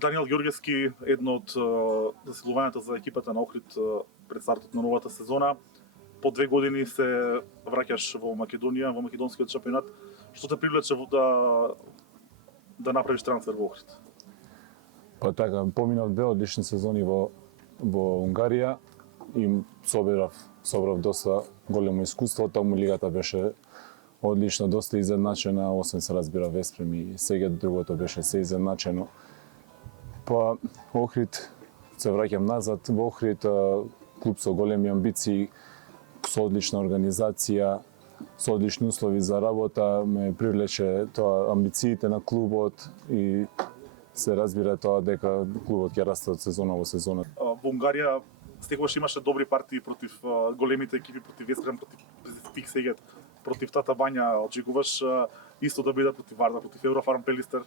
Даниел Ѓорѓевски, едно од засилувањата за екипата на Охрид пред стартот на новата сезона. По 2 години се враќаш во Македонија, во македонскиот шампионат. Што те привлече да направиш трансфер во Охрид? Па така, поминав 2 одлични сезони во Унгарија и собрав доста големо искуство. Таму лигата беше одлично, доста изедначена, освен се разбира Веспрем и сега другото беше се изедначено. Па Охрид, се враќам назад, во Охрид клуб со големи амбиции, со одлична организација, со одлични услови за работа, ме привлече тоа амбициите на клубот и се разбира тоа дека клубот ќе расте од сезона во сезона. Во Унгарија секогаш имаше добри партии против големите екипи, против Веспрем, против Пик Сегет, против Тата Бања. Очекуваш исто да бидат против Варда, против Еврофарм Пелистер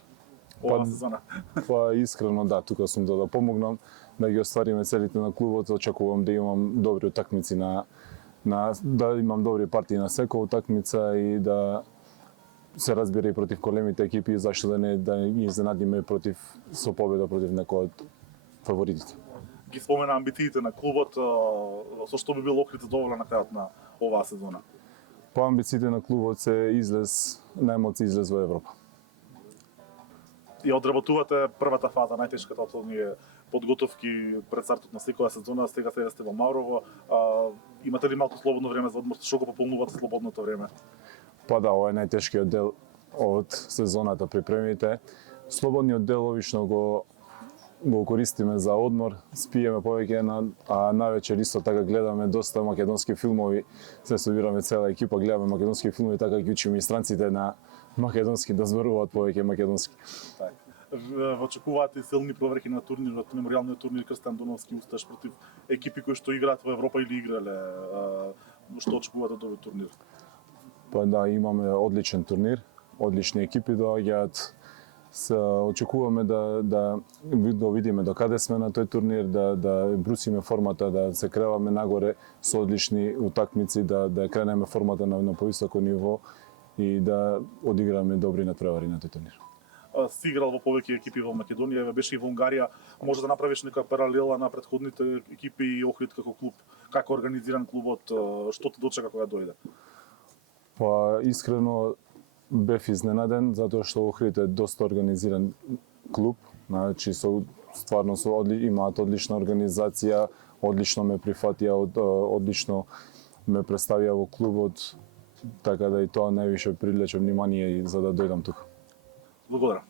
оваа сезона? Па искрено да, тука сум да помогнам да ги оствариме целите на клубот. Очекувам да имам добри утакмици да имам добри партии на секоја утакмица и да се разбира и против големите екипи, зашто да ги изненадиме со победа против некој од фаворитите. Ги спомена амбициите на клубот, со што би бил Охрид задоволен на крајот на оваа сезона? По амбициите на клубот се најмалку излез во Европа. И одработувате првата фаза, најтешката од оние подготовки пред стартот на секоја сезона, сега сте во Маврово. Имате ли малку слободно време за одмор? Што го пополнувате слободното време? Па да, ова е најтешкиот дел од сезоната, припремите. Слободниот дел обично го користиме за одмор, спиеме повеќе, а навечер исто така гледаме доста македонски филмови, се собираме цела екипа, гледаме македонски филмови, така ги учиме и странците на македонски да зборуваат повеќе македонски. Так. Очекувате силни проверки на турнирот, меморијалниот турнир Крстен Доновски усташ против екипи кои што играат во Европа или играле. Што очекувате од овој турнир? Па да, имаме одличен турнир, одлични екипи доаѓаат. Очекуваме да видиме до каде сме на тој турнир, да брусиме формата, да се креваме нагоре со одлични утакмици, да кренеме формата на повисоко ниво и да одиграме добри натпревари на тој турнир. Си играл во повеќе екипи во Македонија, беше и во Унгарија. Може да направиш нека паралела на претходните екипи и Охрид како клуб, како организиран клубот, што те дочека кога дојде? Па искрено бев изненаден затоа што Охрид е доста организиран клуб, значи имаат одлична организација, одлично ме прифатија, одлично ме представија во клубот, така да и тоа највише привлече внимание и за да дојдам тука. Благодарам.